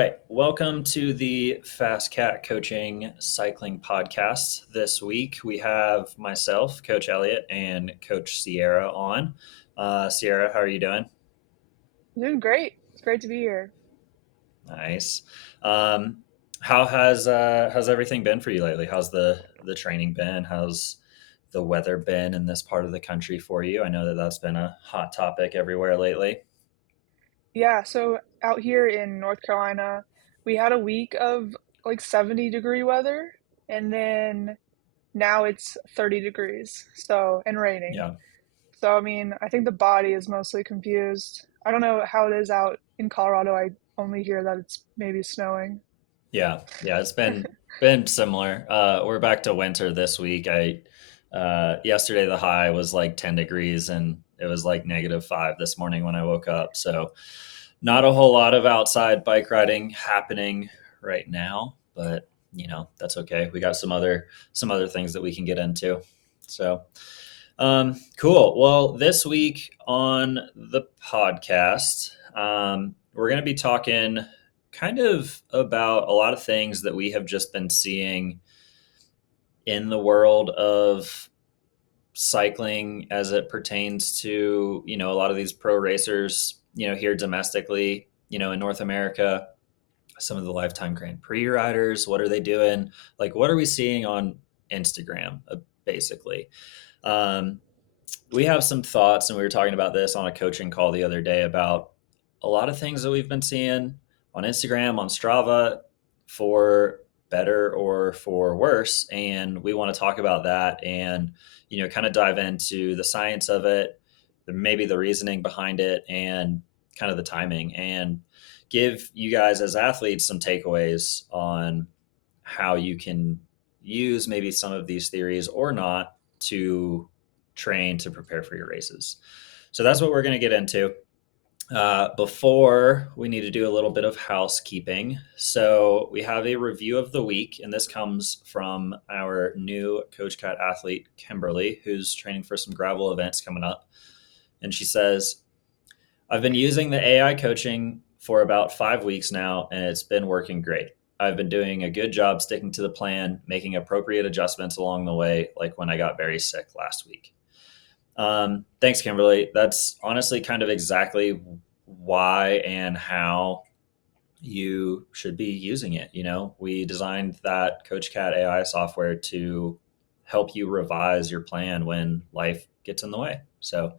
Right. Welcome to the Fast Cat Coaching Cycling Podcast. This week we have myself, Coach Elliott, and Coach Sierra on. Sierra, how are you doing? Doing great. It's great to be here. Nice. Um, how's everything been for you lately? How's the training been? How's the weather been in this part of the country for you? I know that that's been a hot topic everywhere lately. Yeah, so out here in North Carolina, we had a week of like 70-degree weather, and then now it's 30 degrees, so and raining. Yeah. So I mean, I think the body is mostly confused. I don't know how it is out in Colorado. I only hear that it's maybe snowing. Yeah, it's been similar. We're back to winter this week. I Yesterday the high was like 10 degrees and it was like -5 this morning when I woke up. So not a whole lot of outside bike riding happening right now, but that's okay. We got some other things that we can get into. So cool. Well, this week on the podcast, we're going to be talking kind of about a lot of things that we have just been seeing in the world of cycling as it pertains to, a lot of these pro racers, here domestically, in North America, some of the lifetime Grand Prix riders. What are they doing? Like, what are we seeing on Instagram, basically? Um, we have some thoughts, and we were talking about this on a coaching call the other day about a lot of things that we've been seeing on Instagram, on Strava, for better or for worse. And we want to talk about that and, kind of dive into the science of it, maybe the reasoning behind it, and kind of the timing, and give you guys as athletes some takeaways on how you can use maybe some of these theories or not to train to prepare for your races. So that's what we're going to get into. Before we need to do a little bit of housekeeping. So we have a review of the week, and this comes from our new Coach Cat athlete, Kimberly, who's training for some gravel events coming up. And she says, I've been using the AI coaching for about 5 weeks now, and it's been working great. I've been doing a good job sticking to the plan, making appropriate adjustments along the way, like when I got very sick last week. Thanks, Kimberly. That's honestly kind of exactly why and how you should be using it. We designed that Coach Cat AI software to help you revise your plan when life gets in the way. So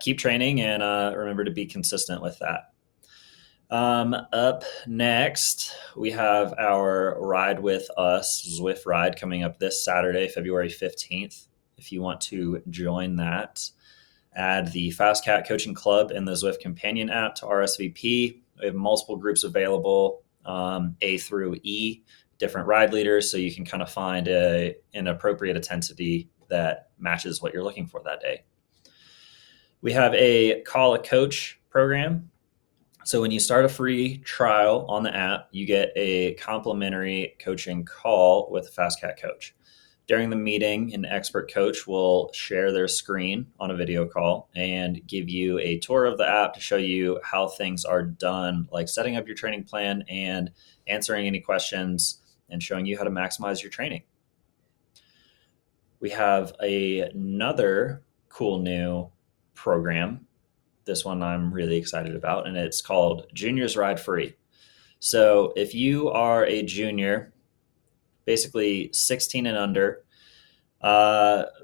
keep training and remember to be consistent with that. Up next, we have our Ride With Us Zwift ride coming up this Saturday, February 15th. If you want to join that, add the Fast Cat Coaching Club in the Zwift Companion app to RSVP. We have multiple groups available, A through E, different ride leaders, so you can kind of find an appropriate intensity that matches what you're looking for that day. We have a Call a Coach program. So when you start a free trial on the app, you get a complimentary coaching call with a Fast Cat coach. During the meeting, an expert coach will share their screen on a video call and give you a tour of the app to show you how things are done, like setting up your training plan and answering any questions and showing you how to maximize your training. We have another cool new program. This one I'm really excited about, and it's called Juniors Ride Free. So if you are a junior, basically 16 and under,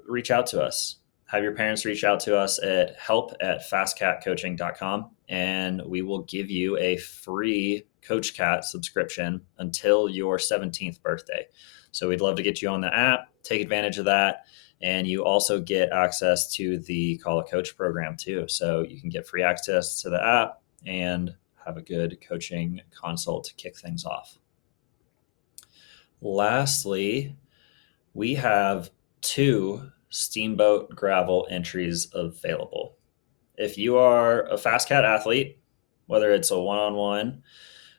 reach out to us. Have your parents reach out to us at help@fastcatcoaching.com, and we will give you a free Coach Cat subscription until your 17th birthday. So we'd love to get you on the app, take advantage of that. And you also get access to the Call a Coach program too. So you can get free access to the app and have a good coaching consult to kick things off. Lastly, we have 2 Steamboat Gravel entries available. If you are a Fast Cat athlete, whether it's a one-on-one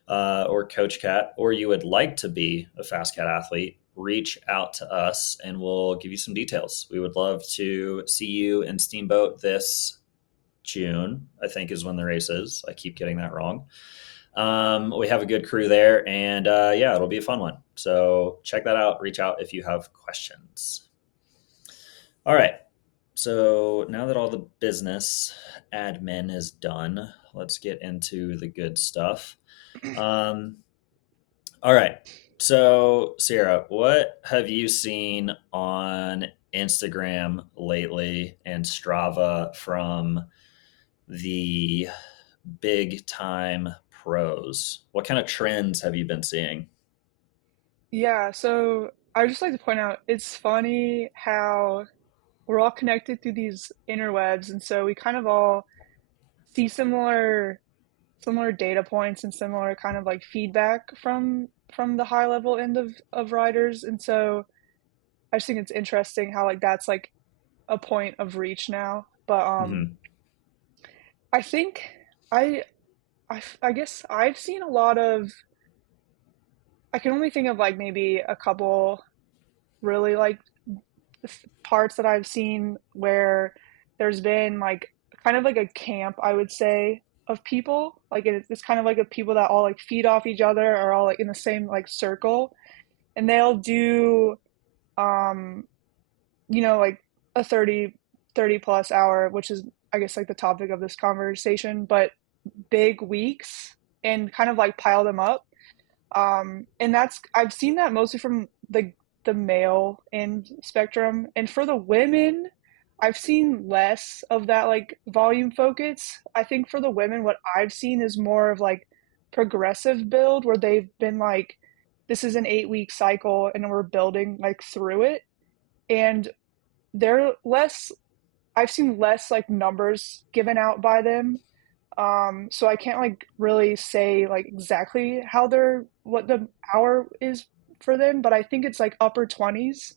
or Coach Cat, or you would like to be a Fast Cat athlete, reach out to us and we'll give you some details. We would love to see you in Steamboat this June, I think is when the race is. I keep getting that wrong. We have a good crew there, and yeah, it'll be a fun one. So check that out. Reach out if you have questions. All right. So now that all the business admin is done, let's get into the good stuff. Um, all right. So, Sarah, what have you seen on Instagram lately and Strava from the big time pros? What kind of trends have you been seeing? Yeah, so I just like to point out it's funny how we're all connected through these interwebs, and so we kind of all see similar data points and similar kind of like feedback from the high level end of riders. And so I just think it's interesting how like that's like a point of reach now. But Hmm. I think I I guess I've seen a lot of, I can only think of like maybe a couple really like parts that I've seen where there's been like kind of like a camp, I would say, of people. Like it's kind of like a people that all like feed off each other or all like in the same like circle, and they'll do um like a 30 plus hour, which is I guess like the topic of this conversation, but big weeks and kind of like pile them up. And that's I've seen that mostly from the male end spectrum, and for the women, I've seen less of that like volume focus. I think for the women, what I've seen is more of like progressive build, where they've been like, this is an 8 week cycle, and we're building like through it, and they're less. I've seen less like numbers given out by them, so I can't like really say like exactly how they're what the hour is for them, but I think it's like upper 20s.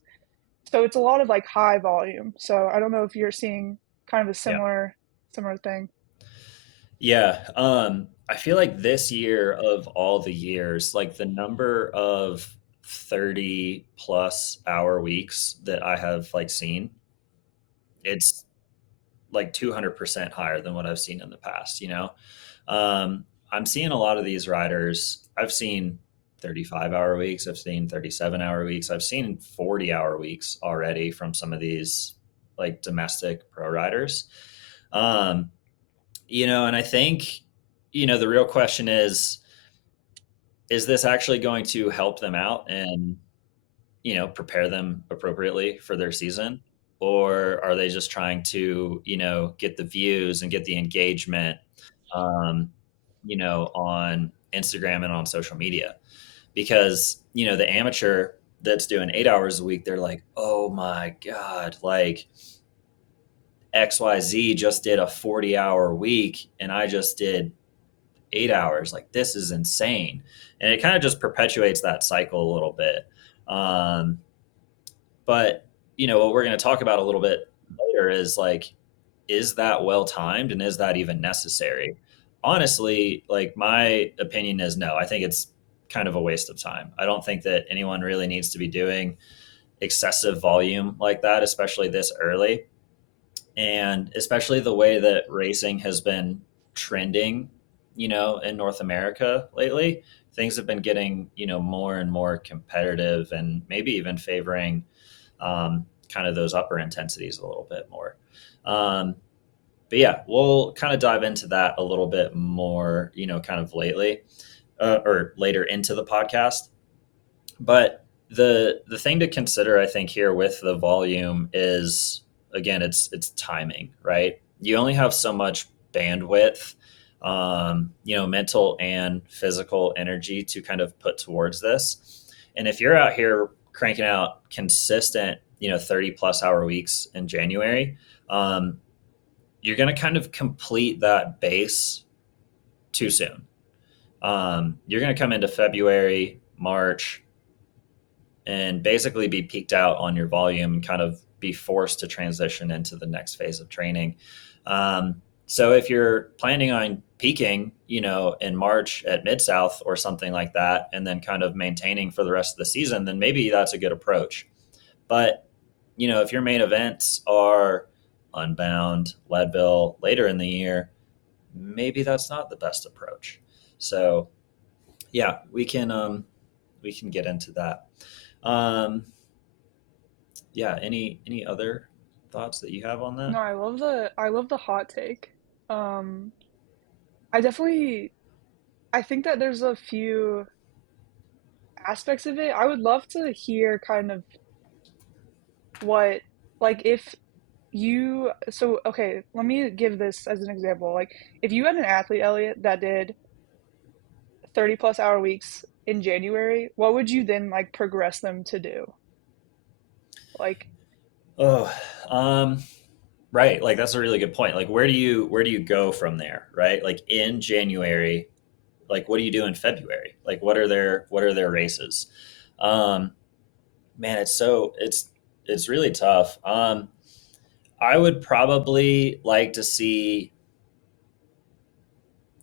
So it's a lot of like high volume. So I don't know if you're seeing kind of a Yeah. similar thing. Yeah. I feel like this year of all the years, like the number of 30 plus hour weeks that I have like seen, it's like 200% higher than what I've seen in the past, you know? I'm seeing a lot of these riders. I've seen 35-hour weeks, I've seen 37-hour weeks, I've seen 40-hour weeks already from some of these like domestic pro riders. Um, and I think, the real question is this actually going to help them out and prepare them appropriately for their season? Or are they just trying to, get the views and get the engagement, um, on Instagram and on social media? Because, the amateur that's doing 8 hours a week, they're like, oh my God, like XYZ just did a 40-hour week and I just did 8 hours. Like, this is insane. And it kind of just perpetuates that cycle a little bit. Um, But, what we're going to talk about a little bit later is like, is that well timed and is that even necessary? Honestly, like my opinion is no. I think it's kind of a waste of time. I don't think that anyone really needs to be doing excessive volume like that, especially this early. And especially the way that racing has been trending, in North America lately. Things have been getting, more and more competitive and maybe even favoring kind of those upper intensities a little bit more. Um, but yeah, we'll kind of dive into that a little bit more, kind of lately or later into the podcast. But the thing to consider, I think, here with the volume is again, it's timing, right? You only have so much bandwidth, mental and physical energy to kind of put towards this. And if you're out here cranking out consistent, 30 plus hour weeks in January, um, you're going to kind of complete that base too soon. You're going to come into February, March, and basically be peaked out on your volume and kind of be forced to transition into the next phase of training. So if you're planning on peaking, in March at Mid South or something like that, and then kind of maintaining for the rest of the season, then maybe that's a good approach. But, if your main events are Unbound, Leadville later in the year, maybe that's not the best approach. So yeah, we can get into that. Um, yeah, any other thoughts that you have on No, that? I love the hot take. Um, I definitely I think that there's a few aspects of it. I would love to hear kind of what like if you so okay, let me give this as an example. Like if you had an athlete, Elliot, that did 30 plus hour weeks in January, what would you then like progress them to do? Like, Oh, um, right. Like that's a really good point. Like where do you go from there, right? Like in January, like what do you do in February? Like what are their races? Um, man, it's really tough. I would probably like to see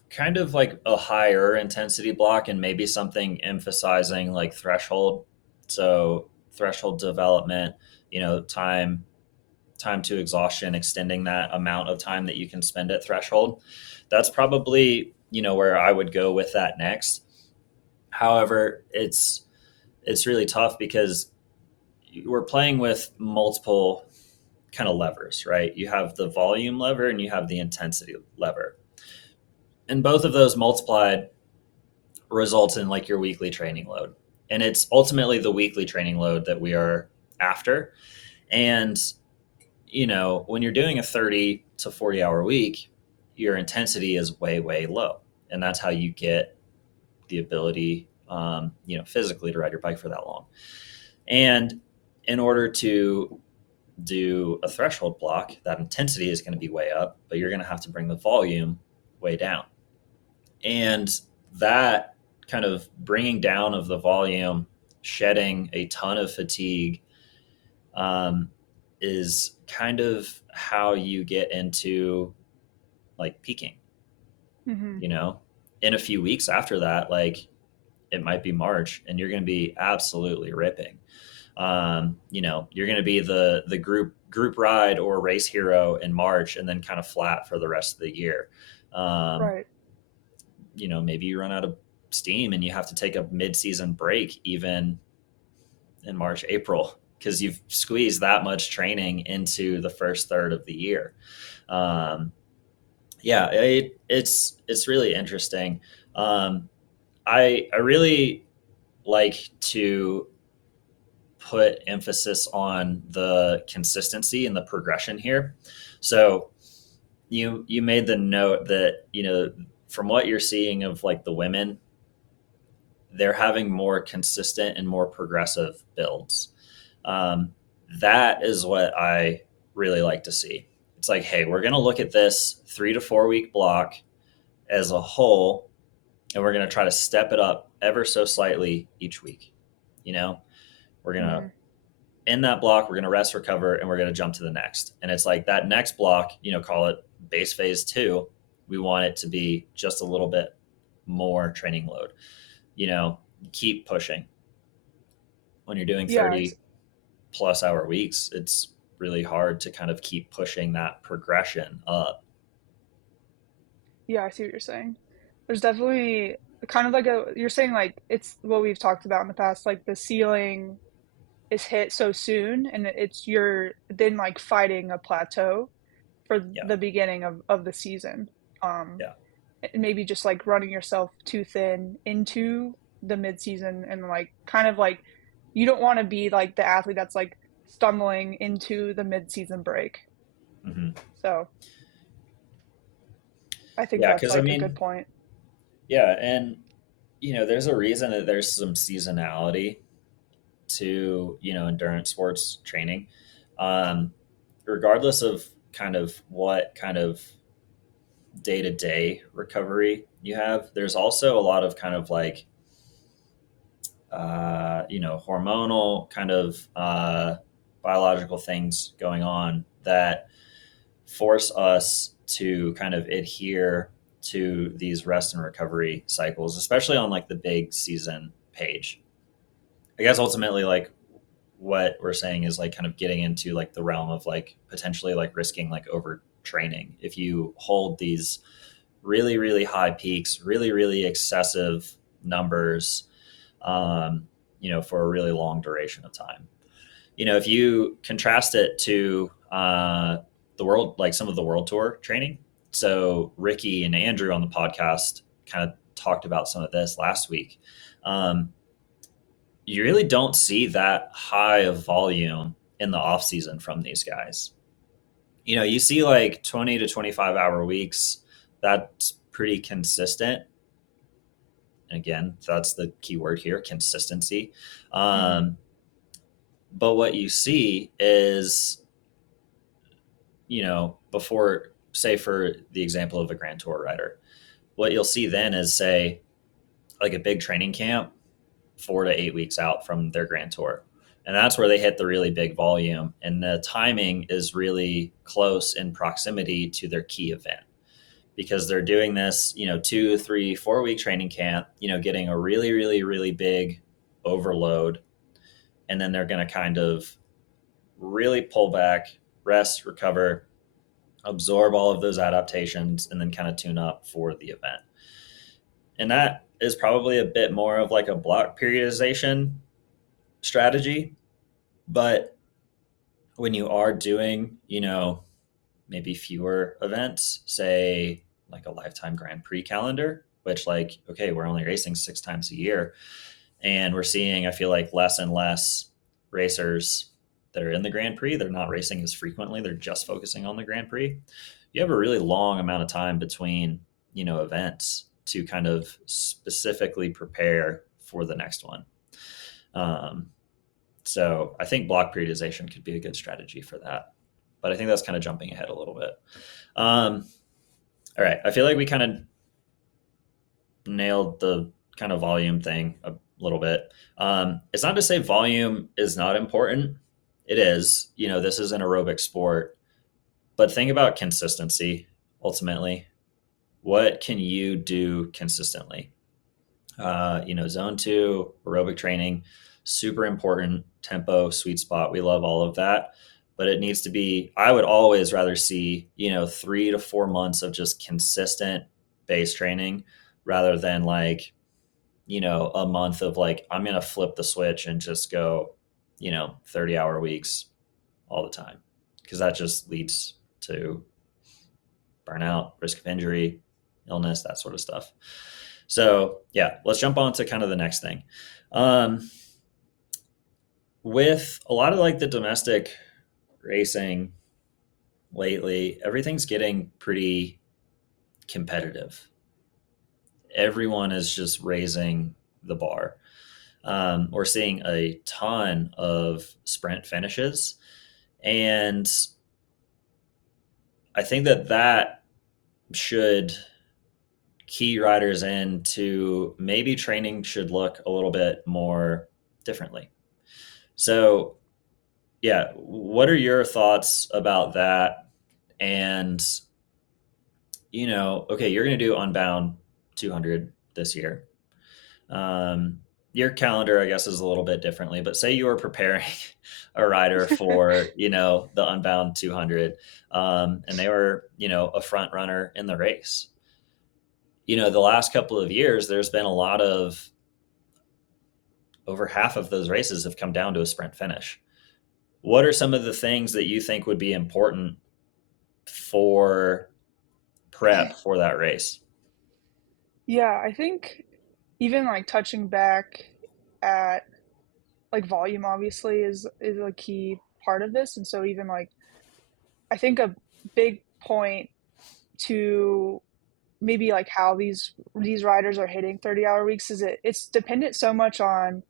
kind of like a higher intensity block and maybe something emphasizing like threshold. So threshold development, time to exhaustion, extending that amount of time that you can spend at threshold. That's probably, where I would go with that next. However, it's really tough because we're playing with multiple kind of levers, right? You have the volume lever and you have the intensity lever. And both of those multiplied results in like your weekly training load. And it's ultimately the weekly training load that we are after. And, when you're doing a 30 to 40-hour week, your intensity is way, way low. And that's how you get the ability, physically to ride your bike for that long. And in order to do a threshold block, that intensity is going to be way up, but you're going to have to bring the volume way down. And that kind of bringing down of the volume, shedding a ton of fatigue, um, is kind of how you get into like peaking, mhm, you know? In a few weeks after that, like it might be March and you're going to be absolutely ripping. You're going to be the group ride or race hero in March and then kind of flat for the rest of the year. Um, right. Maybe you run out of steam and you have to take a mid-season break even in March, April, because you've squeezed that much training into the first third of the year. Um, yeah, it's really interesting. Um, I really like to put emphasis on the consistency and the progression here. So you made the note that from what you're seeing of like the women, they're having more consistent and more progressive builds. Um, that is what I really like to see. It's like, hey, we're going to look at this 3 to 4 week block as a whole, and we're going to try to step it up ever so slightly each week. You know, we're going to Mhm. end that block, we're going to rest, recover, and we're going to jump to the next. And it's like that next block, call it base phase two. We want it to be just a little bit more training load. Keep pushing. When you're doing Yeah, 30+ hour weeks, it's really hard to kind of keep pushing that progression up. yeah, I see what you're saying. There's definitely kind of like a you're saying like it's what we've talked about in the past, like the ceiling is hit so soon and it's you're then like fighting a plateau for Yeah. the beginning of the season. Um Yeah. and maybe just like running yourself too thin into the mid season and like kind of like you don't want to be like the athlete that's like stumbling into the mid season break. Hmm. So I think Yeah. that's Because I like a good mean, point. yeah. And, there's a reason that there's some seasonality to, endurance sports training. Um, Regardless of kind of what kind of day to day recovery you have, there's also a lot of kind of like, hormonal kind of biological things going on that force us to kind of adhere to these rest and recovery cycles, especially on like the big season page. I guess ultimately, like what we're saying is like kind of getting into like the realm of like potentially like risking like overtraining if you hold these really, really high peaks, really, really excessive numbers, um, for a really long duration of time. If you contrast it to the world, like some of the world tour training. So Ricky and Andrew on the podcast kind of talked about some of this last week. Um, you really don't see that high of volume in the off season from these guys. You see like 20 to 25-hour weeks. That's pretty consistent. And again, that's the key word here, consistency. Mm-hmm. Um, but what you see is, before, say, for the example of a Grand Tour rider, what you'll see then is, say, like a big training camp 4 to 8 weeks out from their Grand Tour. And that's where they hit the really big volume. And the timing is really close in proximity to their key event because they're doing this, 2, 3, 4 week training camp, getting a really, really, really big overload. And then they're going to kind of really pull back, rest, recover, absorb all of those adaptations, and then kind of tune up for the event. And that is probably a bit more of like a block periodization strategy. But when you are doing, maybe fewer events, say like a lifetime Grand Prix calendar, which, like, okay, we're only racing 6 times a year. And we're seeing, I feel like, less and less racers that are in the Grand Prix. They're not racing as frequently. They're just focusing on the Grand Prix. You have a really long amount of time between, events to kind of specifically prepare for the next one. Um, so I think block periodization could be a good strategy for that. But I think that's kind of jumping ahead a little bit. All right. I feel like we kind of nailed the kind of volume thing a little bit. It's not to say volume is not important. It is. This is an aerobic sport. But think about consistency ultimately. What can you do consistently? Zone two, aerobic training, super important. Tempo, sweet spot. We love all of that. But it needs to be, I would always rather see, 3 to 4 months of just consistent base training rather than like, a month of like, I'm going to flip the switch and just go, 30-hour weeks all the time. Because that just leads to burnout, risk of injury, illness, that sort of stuff. So yeah, let's jump on to kind of the next thing. With a lot of like the domestic racing lately, everything's getting pretty competitive. Everyone is just raising the bar. We're seeing a ton of sprint finishes, and I think that should key riders in to maybe training should look a little bit more differently. So, yeah, what are your thoughts about that? And, okay, you're going to do Unbound 200 this year. Your calendar, I guess, is a little bit differently, but say you were preparing a rider for, the Unbound 200, and they were, a front runner in the race. The last couple of years, there's been a lot of, over half of those races have come down to a sprint finish. What are some of the things that you think would be important for prep for that race? Yeah, I think even like touching back at like volume obviously is a key part of this. And so even like I think a big point to maybe like how these riders are hitting 30-hour weeks is it's dependent so much on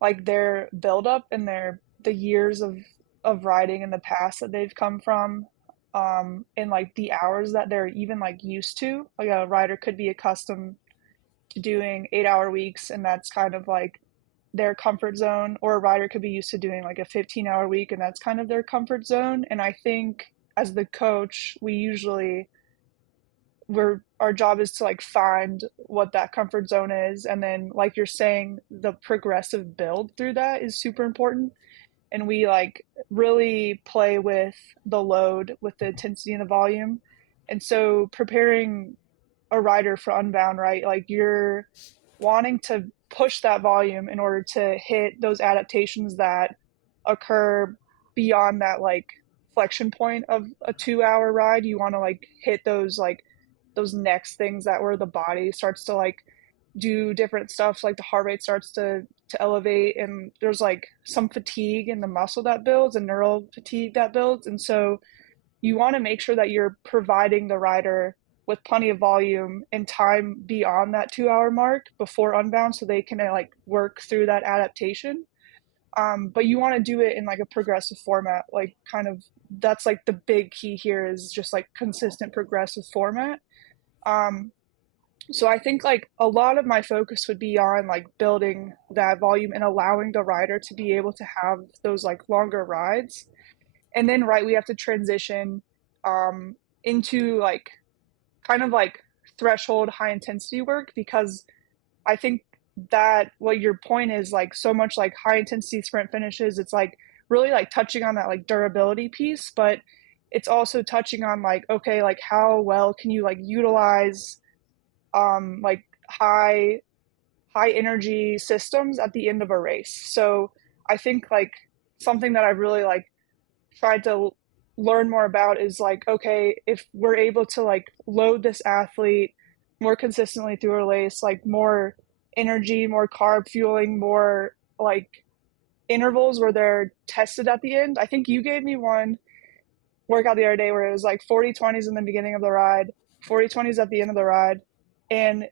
like their buildup and the years of riding in the past that they've come from, and like the hours that they're even like used to. Like a rider could be accustomed to doing 8-hour weeks and that's kind of like their comfort zone, or a rider could be used to doing like a 15-hour week and that's kind of their comfort zone. And I think as the coach, our job is to like find what that comfort zone is, and then like you're saying, the progressive build through that is super important. And we like really play with the load, with the intensity and the volume. And so preparing a rider for Unbound, right? Like you're wanting to push that volume in order to hit those adaptations that occur beyond that like flexion point of a 2 hour ride. You want to like hit those next things that where the body starts to like do different stuff, like the heart rate starts to elevate, and there's like some fatigue in the muscle that builds and neural fatigue that builds. And so you want to make sure that you're providing the rider with plenty of volume and time beyond that 2 hour mark before Unbound so they can like work through that adaptation. But you want to do it in like a progressive format, like kind of that's like the big key here is just like consistent progressive format. um, so I think like a lot of my focus would be on like building that volume and allowing the rider to be able to have those like longer rides. And then right, we have to transition into like kind of like threshold high intensity work, because I think that what your point is, like so much like high intensity sprint finishes, it's like really like touching on that like durability piece, but it's also touching on like, okay, like how well can you like utilize like high energy systems at the end of a race. So I think like something that I really like tried to learn more about is like, okay, if we're able to like load this athlete more consistently through a race, like more energy, more carb fueling, more like intervals where they're tested at the end. I think you gave me one workout the other day where it was like 40/20s in the beginning of the ride, 40/20s at the end of the ride. And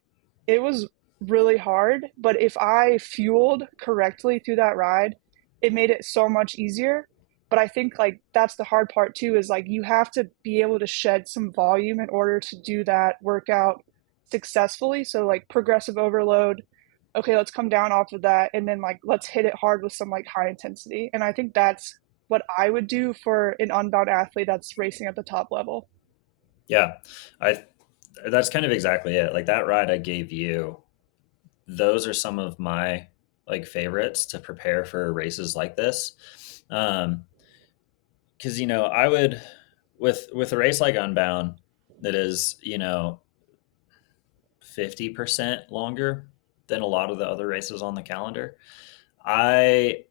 it was really hard. But if I fueled correctly through that ride, it made it so much easier. But I think like that's the hard part too, is like you have to be able to shed some volume in order to do that workout successfully. So like progressive overload, okay, let's come down off of that and then like let's hit it hard with some like high intensity. And I think that's what I would do for an Unbound athlete that's racing at the top level. Yeah, I that's kind of exactly it. Like that ride I gave you, those are some of my like favorites to prepare for races like this. Um, because I would with a race like Unbound that is 50% longer than a lot of the other races on the calendar. I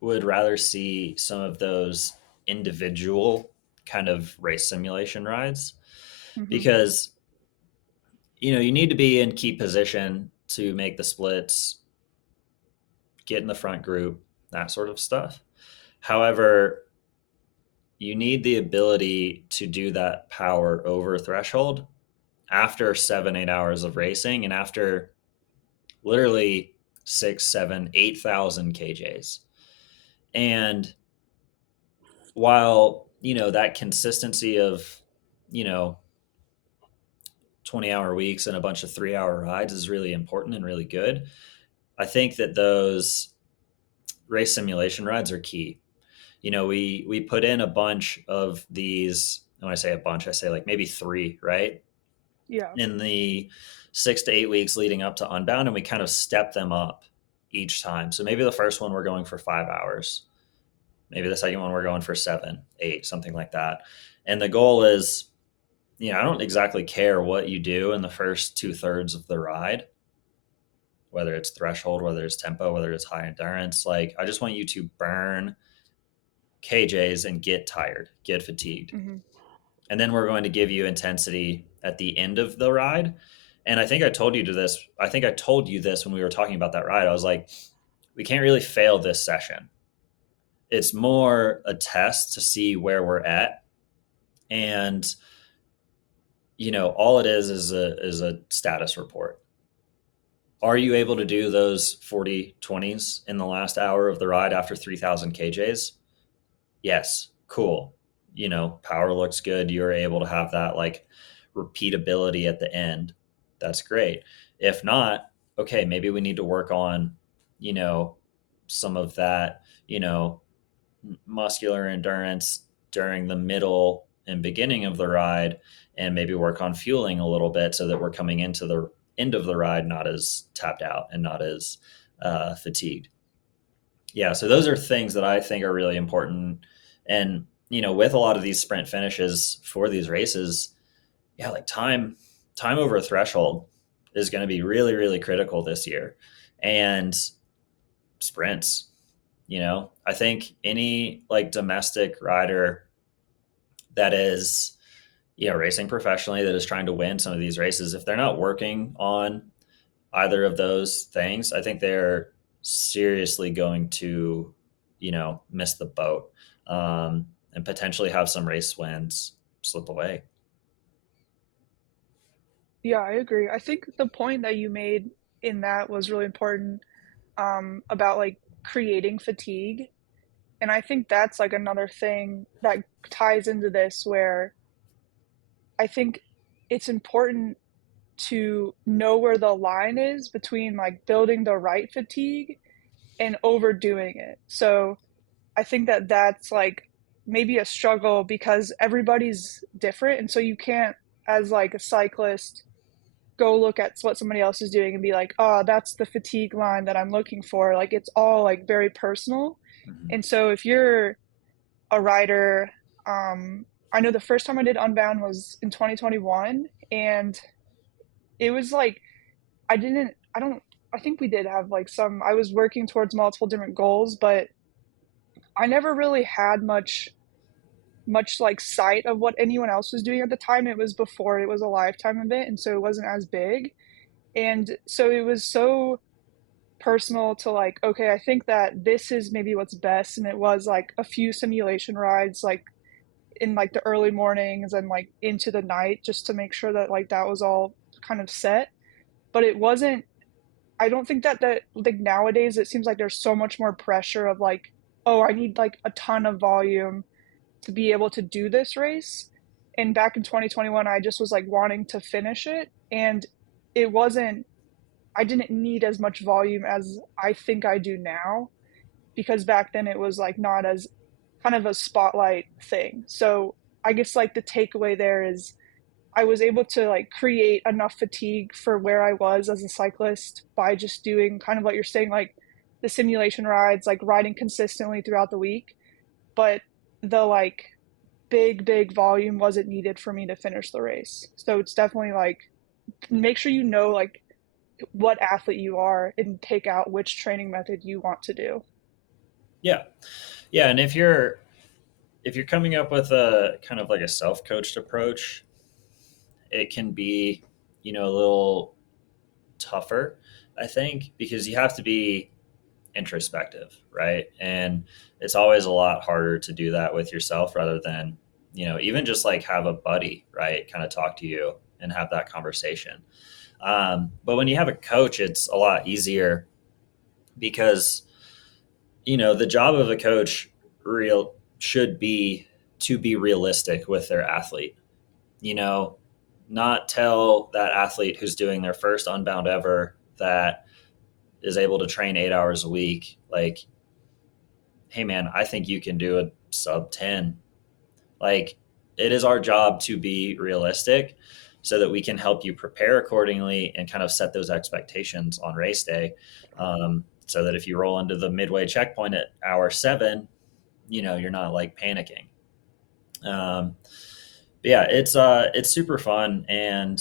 would rather see some of those individual kind of race simulation rides Mm-hmm. because you need to be in key position to make the splits, get in the front group, that sort of stuff. However, you need the ability to do that power over threshold after 7, 8 hours of racing and after literally 6, 7, 8,000 kjs. And while that consistency of you know 20-hour weeks and a bunch of 3-hour rides is really important and really good, I think that those race simulation rides are key. We put in a bunch of these. When I say a bunch, I say like maybe three, right? Yeah. In the 6 to 8 weeks leading up to Unbound, and we kind of step them up each time. So maybe the first one we're going for 5 hours. Maybe the second one we're going for 7, 8, something like that. And the goal is, I don't exactly care what you do in the first 2/3 of the ride, whether it's threshold, whether it's tempo, whether it's high endurance. Like, I just want you to burn KJs and get tired, get fatigued. Mm-hmm. And then we're going to give you intensity at the end of the ride. And I think I told you to this. I think I told you this when we were talking about that ride. I was like, we can't really fail this session. It's more a test to see where we're at. And all it is a status report. Are you able to do those 40/20s in the last hour of the ride after 3,000 kjs? Yes, cool. Power looks good. You're able to have that like repeatability at the end. That's great. If not, okay, maybe we need to work on, you know, some of that, muscular endurance during the middle and beginning of the ride, and maybe work on fueling a little bit so that we're coming into the end of the ride not as tapped out and not as fatigued. Yeah, so those are things that I think are really important. And, with a lot of these sprint finishes for these races, yeah, like time over threshold is going to be really, really critical this year. And sprints, I think any like domestic rider that is, racing professionally, that is trying to win some of these races, if they're not working on either of those things, I think they're seriously going to, miss the boat, and potentially have some race wins slip away. Yeah, I agree. I think the point that you made in that was really important, about like creating fatigue. And I think that's like another thing that ties into this, where I think it's important to know where the line is between like building the right fatigue and overdoing it. So I think that that's like maybe a struggle because everybody's different. And so you can't, as like a cyclist, go look at what somebody else is doing and be like, oh, that's the fatigue line that I'm looking for. Like it's all like very personal. Mhm. And so if you're a rider, I know the first time I did Unbound was in 2021, and it was like I don't, I think we did have like some, I was working towards multiple different goals, but I never really had much like sight of what anyone else was doing at the time. It was before it was a lifetime event, and so it wasn't as big. And so it was so personal to like, okay, I think that this is maybe what's best. And it was like a few simulation rides, like in like the early mornings and like into the night, just to make sure that like that was all kind of set. But it wasn't, I don't think that like nowadays it seems like there's so much more pressure of like, oh, I need like a ton of volume to be able to do this race. And back in 2021, I just was like wanting to finish it. And it wasn't, I didn't need as much volume as I think I do now, because back then it was like not as kind of a spotlight thing. So I guess like the takeaway there is I was able to like create enough fatigue for where I was as a cyclist by just doing kind of what you're saying, like the simulation rides, like riding consistently throughout the week. But the like big volume wasn't needed for me to finish the race. So it's definitely like make sure you know like what athlete you are and take out which training method you want to do. Yeah. Yeah. And if you're coming up with a kind of like a self-coached approach, it can be, a little tougher, I think, because you have to be introspective, right? And it's always a lot harder to do that with yourself rather than, even just like have a buddy, right? Kind of talk to you and have that conversation. But when you have a coach, it's a lot easier because, the job of a coach real should be to be realistic with their athlete, you know, not tell that athlete who's doing their first Unbound ever, that is able to train 8 hours a week, like, hey man, I think you can do a sub 10. Like, it is our job to be realistic so that we can help you prepare accordingly and kind of set those expectations on race day. So that if you roll into the midway checkpoint at hour 7, you're not like panicking. Um, but yeah, it's super fun. And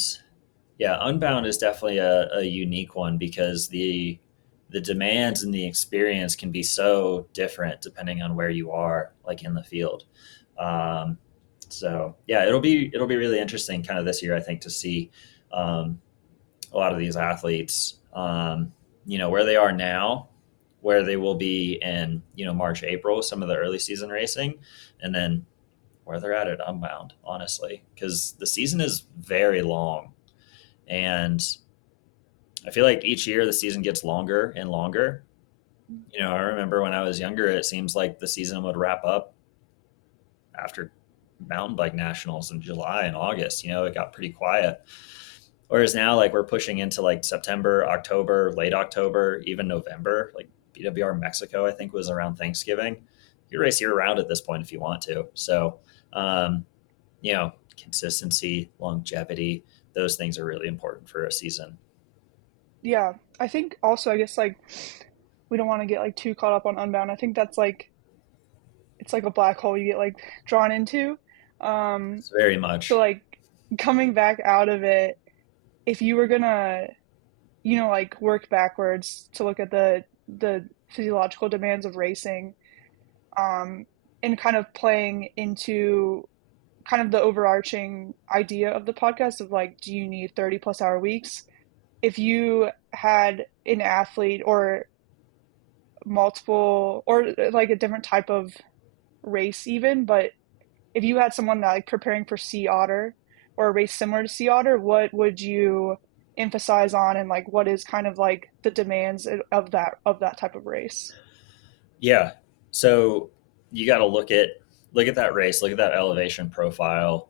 yeah, Unbound is definitely a unique one because the demands and the experience can be so different depending on where you are, like in the field. Um, so yeah, it'll be really interesting, kind of this year, I think, to see um, a lot of these athletes, where they are now, where they will be in March, April, some of the early season racing, and then where they're at Unbound, honestly, because the season is very long. And I feel like each year the season gets longer and longer. I remember when I was younger, it seems like the season would wrap up after mountain bike nationals in July and August. It got pretty quiet. Whereas now, like, we're pushing into like September, October, late October, even November. Like BWR Mexico, I think, was around Thanksgiving. You race year round at this point if you want to. So, um, consistency, longevity, those things are really important for a season. Yeah, I think also, I guess like we don't want to get like too caught up on Unbound. I think that's like it's like a black hole you get like drawn into. Um, It's very so much. like coming back out of it, if you were gonna, like work backwards to look at the physiological demands of racing, um, and kind of playing into kind of the overarching idea of the podcast of like, do you need 30 plus hour weeks? If you had an athlete or multiple or like a different type of race even, but if you had someone that, like preparing for sea otter or a race similar to sea otter, what would you emphasize on, and like what is kind of like the demands of that type of race? Yeah. So you got to look at that race, look at that elevation profile.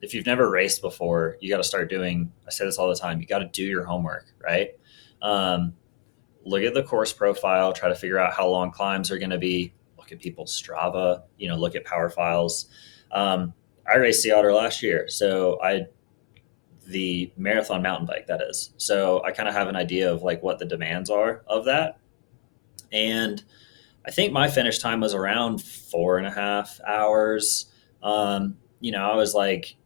If you've never raced before, you got to start doing. I say this all the time. You got to do your homework, right? Um, Look at the course profile. Try to figure out how long climbs are going to be. Look at people's Strava. Look at power files. I raced the Otter last year, so I the marathon mountain bike that is. So I kind of have an idea of like what the demands are of that, and I think my finish time was around 4.5 hours. I was like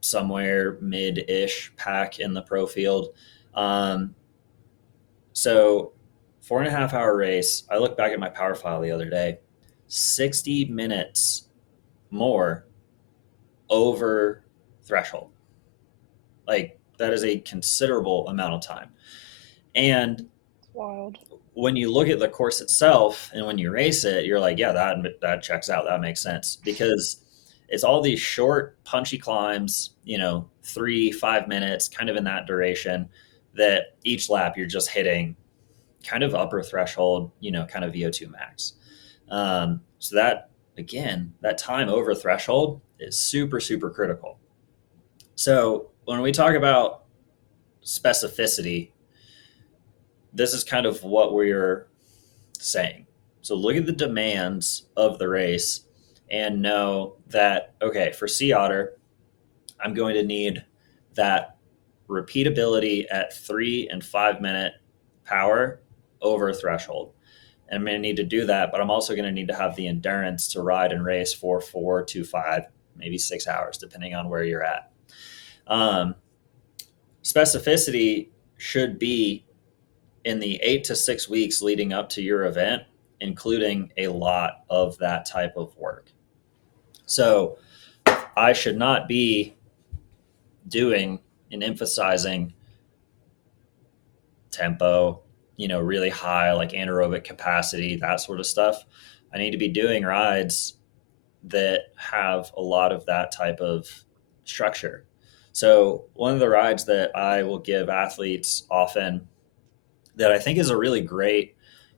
somewhere mid-ish pack in the pro field. Um, so 4.5 hour race. I looked back at my power file the other day. 60 minutes more over threshold. Like that is a considerable amount of time. And It's wild. when you look at the course itself and when you race it, you're like, yeah, that checks out. That makes sense because it's all these short, punchy climbs, 3, 5 minutes, kind of in that duration. That each lap you're just hitting kind of upper threshold, kind of VO2 max. So that again, that time over threshold is super, super critical. So when we talk about specificity, this is kind of what we're saying. So look at the demands of the race and know that, okay, for sea otter, I'm going to need that repeatability at 3 and 5 minute power over threshold. And I'm going to need to do that, but I'm also going to need to have the endurance to ride and race for 4 to 5, maybe 6 hours, depending on where you're at. Um, Specificity should be in the 8 to 6 weeks leading up to your event, including a lot of that type of work. So I should not be doing and emphasizing tempo, really high, like anaerobic capacity, that sort of stuff. I need to be doing rides that have a lot of that type of structure. So, one of the rides that I will give athletes often that I think is a really great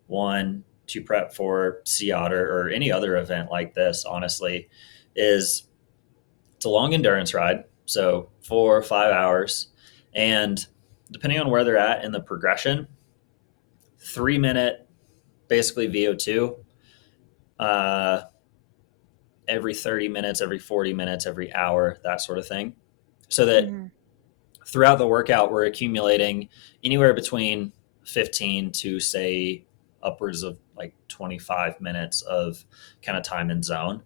one to prep for sea otter or any other event like this, honestly, is it's a long endurance ride. So 4 or 5 hours. And depending on where they're at in the progression, 3 minute basically VO2, uh, every 30 minutes, every 40 minutes, every hour, that sort of thing. So that Mm-hmm. throughout the workout, we're accumulating anywhere between 15 to say upwards of like 25 minutes of kind of time and zone,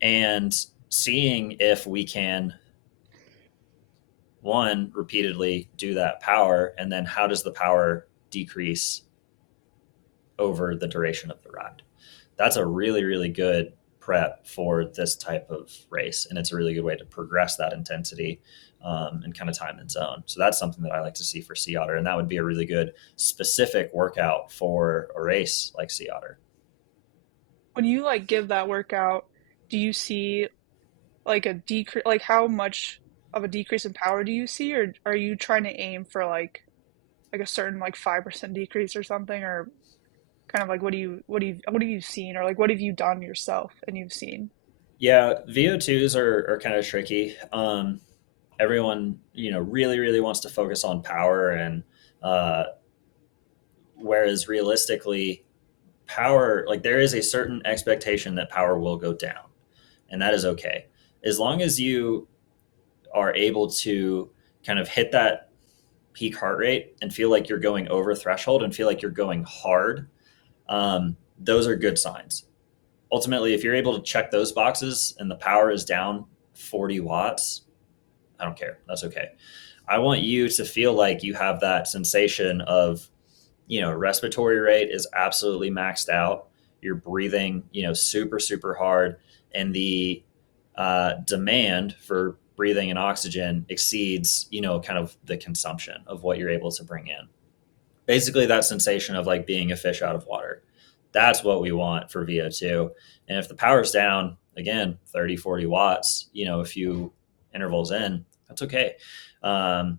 and seeing if we can one repeatedly do that power, and then how does the power decrease over the duration of the ride. That's a really, really good prep for this type of race, and it's a really good way to progress that intensity and kind of time and zone. So that's something that I like to see for sea otter, and that would be a really good specific workout for a race like sea otter. When you like give that workout, do you see like a decrease, like how much of a decrease in power do you see, or are you trying to aim for like a certain like 5% decrease or something, or kind of like what have you seen, or like what have you done yourself and you've seen? Yeah, VO2s are kind of tricky. Everyone, really, really wants to focus on power, and uh, whereas realistically, power, like there is a certain expectation that power will go down, and that is okay as long as you are able to kind of hit that peak heart rate and feel like you're going over threshold and feel like you're going hard. Those are good signs. Ultimately, if you're able to check those boxes and the power is down 40 watts, I don't care. That's okay. I want you to feel like you have that sensation of, respiratory rate is absolutely maxed out. You're breathing, super, super hard. And the demand for breathing and oxygen exceeds, kind of the consumption of what you're able to bring in. Basically, that sensation of like being a fish out of water. That's what we want for VO2. And if the power's down, again, 30, 40 watts, a few intervals in, that's okay. Um,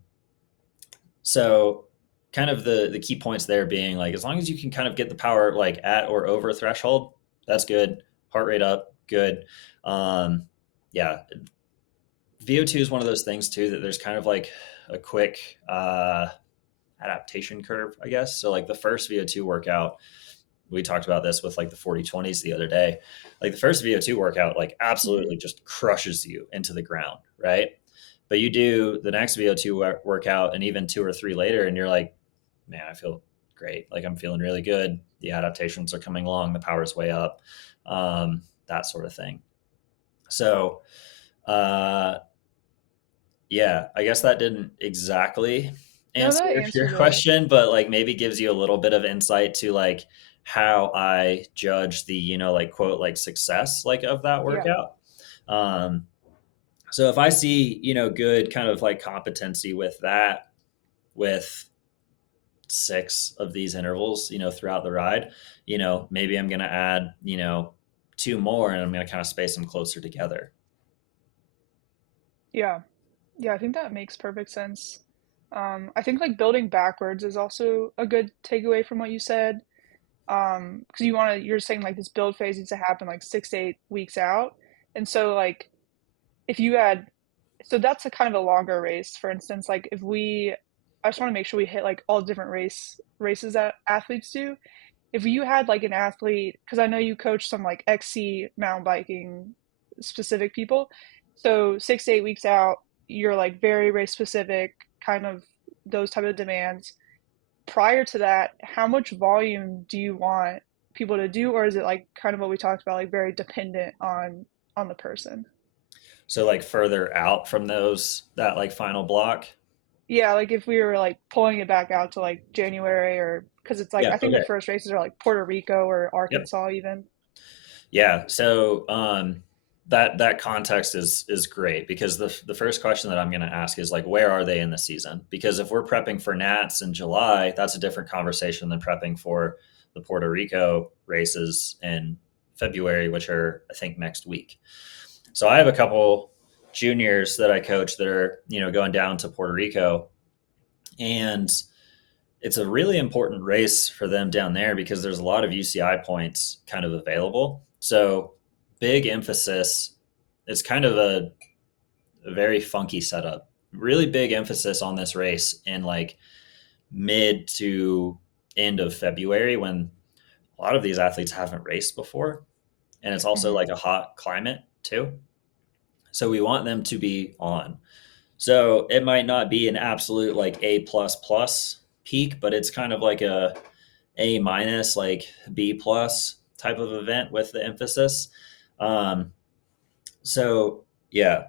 so kind of the key points there being like, as long as you can kind of get the power like at or over threshold, that's good. Heart rate up, good. Um, yeah, VO2 is one of those things too that there's kind of like a quick adaptation curve, I guess. So like the first VO2 workout, we talked about this with like the 40/20s the other day. Like the first VO2 workout, like Mhm. absolutely just crushes you into the ground, right? But you do the next VO2 workout and even two or three later, and you're like, man, I feel great. Like I'm feeling really good. The adaptations are coming along. The power's way up. That sort of thing. So, uh, yeah, I guess that didn't exactly No, answer that your answered it. question, but like maybe gives you a little bit of insight to like how I judge the, like quote, like success like of that Yeah. workout. Um, so if I see, good kind of like competency with that, with six of these intervals, throughout the ride, maybe I'm going to add, two more and I'm going to kind of space them closer together. Yeah. Yeah, I think that makes perfect sense. I think like building backwards is also a good takeaway from what you said. Because you're saying like this build phase needs to happen like 6 to 8 weeks out. And so like if you had, so that's a kind of a longer race. For instance, like I just want to make sure we hit like all different races that athletes do. If you had like an athlete, because I know you coach some like XC mountain biking specific people, so 6 to 8 weeks out, you're like very race specific, kind of those type of demands. Prior to that, how much volume do you want people to do, or is it like kind of what we talked about, like very dependent on the person? So like further out from that like final block. Yeah, like if we were like pulling it back out to like January, or because it's like Yeah. I think the Okay. first races are like Puerto Rico or Yep. Arkansas even. Yeah. So that context is great because the first question that I'm going to ask is like, where are they in the season? Because if we're prepping for Nats in July, that's a different conversation than prepping for the Puerto Rico races in February, which are I think next week. So I have a couple juniors that I coach that are going down to Puerto Rico, and it's a really important race for them down there because there's a lot of UCI points kind of available. So big emphasis. It's kind of a very funky setup. Really big emphasis on this race in like mid to end of February when a lot of these athletes haven't raced before. And it's also Hmm. like a hot climate too. So we want them to be on. So it might not be an absolute like A plus plus peak, but it's kind of like A minus, like B plus type of event with the emphasis. Um, so yeah,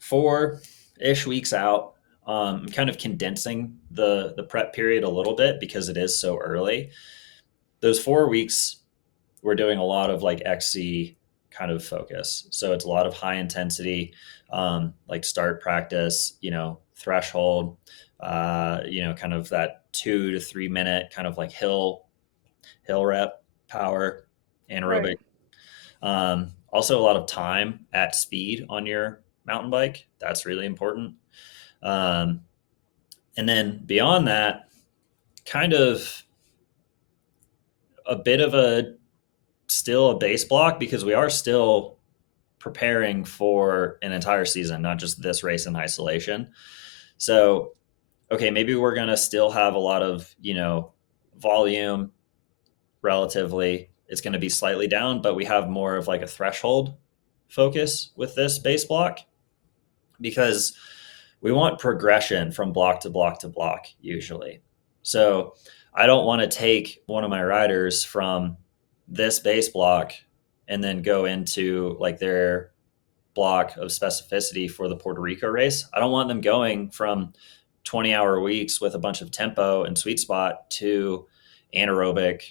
4-ish weeks out. I'm kind of condensing the prep period a little bit because it is so early. Those 4 weeks, we're doing a lot of like XC kind of focus. So it's a lot of high intensity, like start practice, threshold, kind of that 2 to 3 minute kind of like hill rep power, anaerobic. Right. Also, a lot of time at speed on your mountain bike. That's really important. Um, and then beyond that, kind of a bit of a still a base block because we are still preparing for an entire season, not just this race in isolation. So, okay, maybe we're going to still have a lot of, volume relatively. It's going to be slightly down, but we have more of like a threshold focus with this base block because we want progression from block to block to block usually. So I don't want to take one of my riders from this base block and then go into like their block of specificity for the Puerto Rico race. I don't want them going from 20-hour weeks with a bunch of tempo and sweet spot to anaerobic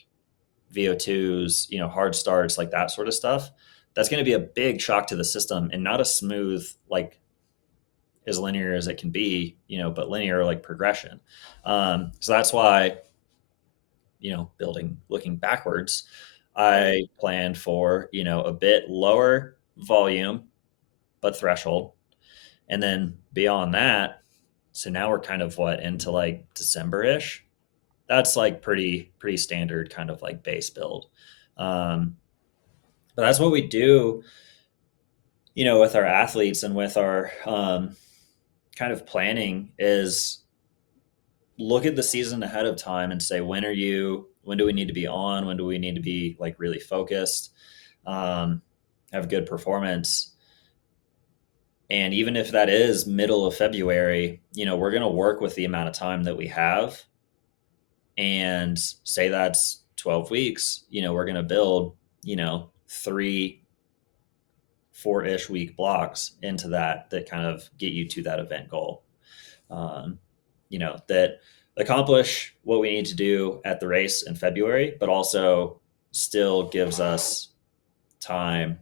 VO2s, hard starts, like that sort of stuff. That's going to be a big shock to the system and not a smooth, like as linear as it can be, but linear like progression. So that's why, looking backwards, Right. I planned for, a bit lower volume, but threshold. And then beyond that, so now we're kind of into like December ish. That's like pretty standard kind of like base build. Um, but that's what we do, with our athletes and with our kind of planning is look at the season ahead of time and say, when do we need to be on? When do we need to be like really focused? Have good performance. And even if that is middle of February, we're going to work with the amount of time that we have and say that's 12 weeks, we're going to build, 3, 4-ish week blocks into that kind of get you to that event goal. That accomplish what we need to do at the race in February, but also still gives us time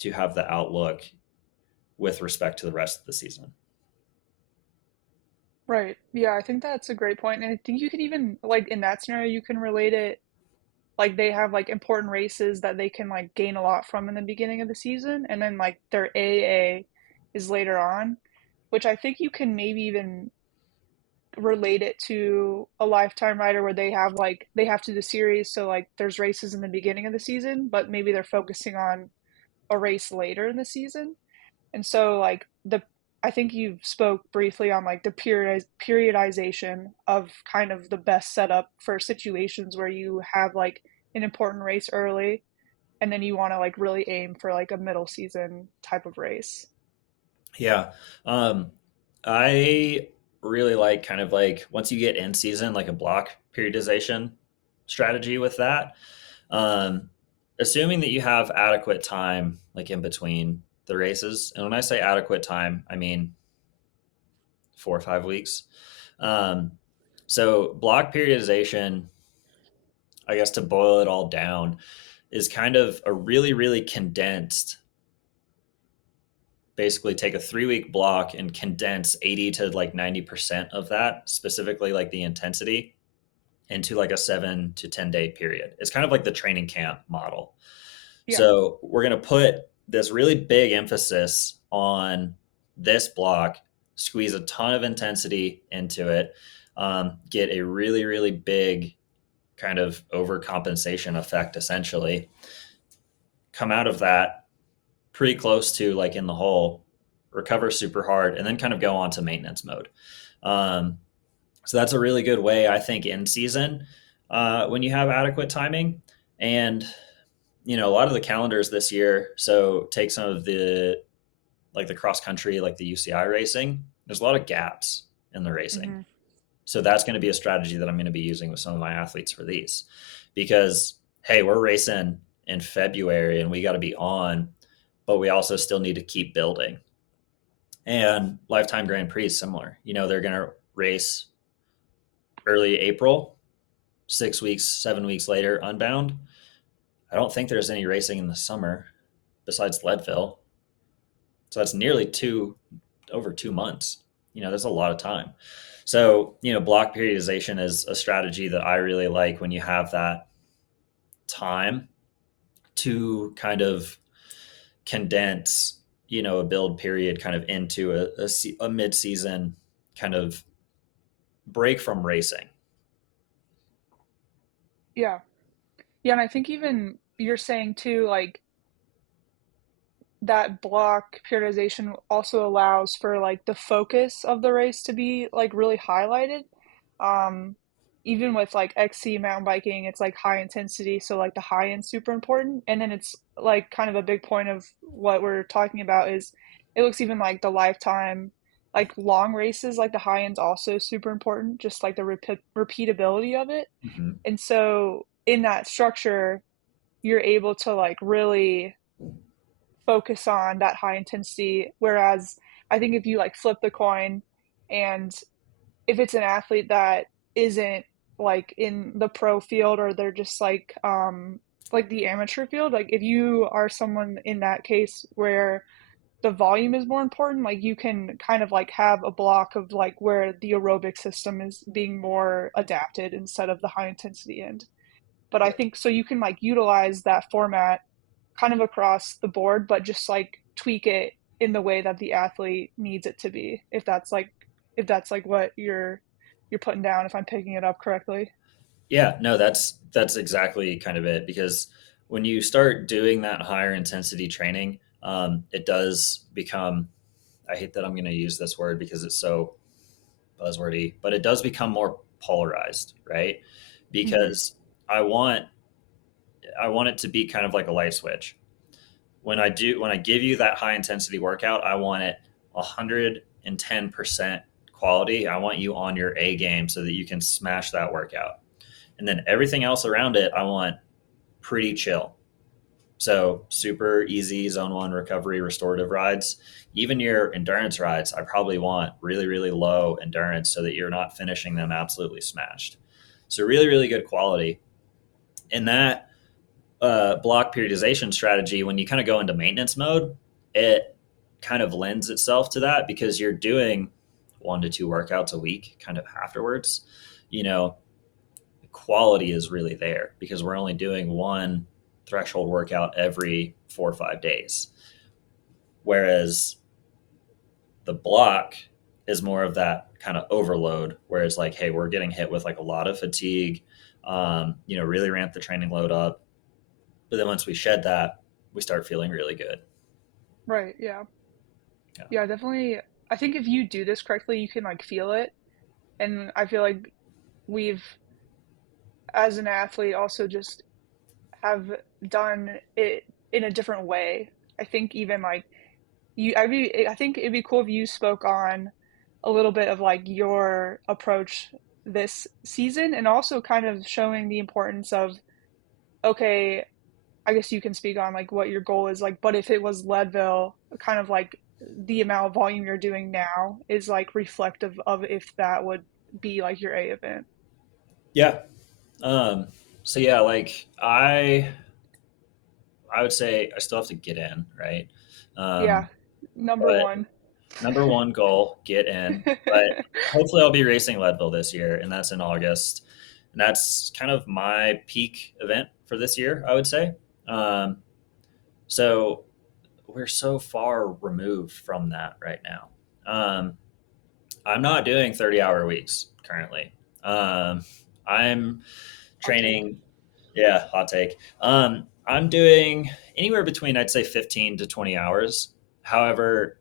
to have the outlook with respect to the rest of the season. Right. Yeah, I think that's a great point. And I think you can even, like, in that scenario, you can relate it, like, they have, like, important races that they can, like, gain a lot from in the beginning of the season. And then, like, their AA is later on, which I think you can maybe even relate it to a lifetime rider where they have to do the series. So, like, there's races in the beginning of the season, but maybe they're focusing on a race later in the season. And so like the I think you spoke briefly on like the periodization of kind of the best setup for situations where you have like an important race early and then you want to like really aim for like a middle season type of race. Yeah. Um, I really like kind of like once you get in season, like a block periodization strategy with that. Um, Assuming that you have adequate time, like in between the races. And when I say adequate time, I mean 4 or 5 weeks. Um, so block periodization, I guess to boil it all down, is kind of a really condensed, basically take a 3 week block and condense 80 to like 90% of that, specifically like the intensity, into like a 7 to 10 day period. It's kind of like the training camp model. Yeah. So we're going to put this really big emphasis on this block, squeeze a ton of intensity into it, get a really big kind of overcompensation effect, essentially. Come out of that pretty close to like in the hole, recover super hard, and then kind of go on to maintenance mode. Um, so that's a really good way, I think, in season when you have adequate timing. And a lot of the calendars this year. So take some of the like the cross country, like the UCI racing. There's a lot of gaps in the racing. Hmm. So that's going to be a strategy that I'm going to be using with some of my athletes for these, because hey, we're racing in February and we got to be on, but we also still need to keep building. And Lifetime Grand Prix is similar. They're going to race early April, 6 weeks, 7 weeks later, unbound. I don't think there's any racing in the summer besides Leadville. So that's nearly over 2 months. There's a lot of time. So, block periodization is a strategy that I really like when you have that time to kind of condense, a build period kind of into a mid-season kind of break from racing. Yeah. Yeah, and I think even you're saying too, like that block periodization also allows for like the focus of the race to be like really highlighted. Um, Even with like XC mountain biking, it's like high intensity, so like the high end super important. And then it's like kind of a big point of what we're talking about is it looks even like the lifetime, like long races, like the high end's also super important, just like the repeatability of it. Mm-hmm. And so in that structure, you're able to like really focus on that high intensity. Whereas I think if you like flip the coin, and if it's an athlete that isn't like in the pro field, or they're just like the amateur field, like if you are someone in that case where the volume is more important, like you can kind of like have a block of like where the aerobic system is being more adapted instead of the high intensity end. But I think so you can like utilize that format kind of across the board, but just like tweak it in the way that the athlete needs it to be. If that's like what you're putting down, if I'm picking it up correctly. Yeah, no, that's exactly kind of it. Because when you start doing that higher intensity training, it does become. I hate that I'm going to use this word because it's so buzzwordy, but it does become more polarized, right? Mm-hmm. Because I want I want it to be kind of like a light switch. When I give you that high intensity workout, I want it 110% quality. I want you on your A game so that you can smash that workout. And then everything else around it, I want pretty chill. So super easy zone one recovery restorative rides. Even your endurance rides, I probably want really, really low endurance so that you're not finishing them absolutely smashed. So really, really good quality. In that block periodization strategy, when you kind of go into maintenance mode, it kind of lends itself to that because you're doing 1 to 2 workouts a week kind of afterwards. You know, quality is really there because we're only doing one threshold workout every 4 or 5 days. Whereas the block is more of that kind of overload where it's like, hey, we're getting hit with like a lot of fatigue, really ramp the training load up. But then once we shed that, we start feeling really good. Right. Yeah. Yeah. Yeah. Definitely. I think if you do this correctly, you can like feel it, and I feel like we've, as an athlete, also just have done it in a different way. I think even like I think it'd be cool if you spoke on a little bit of like your approach this season, and also kind of showing the importance of, okay, I guess you can speak on like what your goal is like, but if it was Leadville, kind of like the amount of volume you're doing now is like reflective of if that would be like your A event. Yeah. Um, so yeah, like I would say I still have to get in, right? Yeah, Um, number but one. number one goal, get in. But hopefully I'll be racing Leadville this year, and that's in August. And that's kind of my peak event for this year, I would say. Um, so we're so far removed from that right now. I'm not doing 30-hour weeks currently. I'm Hot take. training. Yeah, hot take. I'm doing anywhere between, I'd say, 15 to 20 hours. However,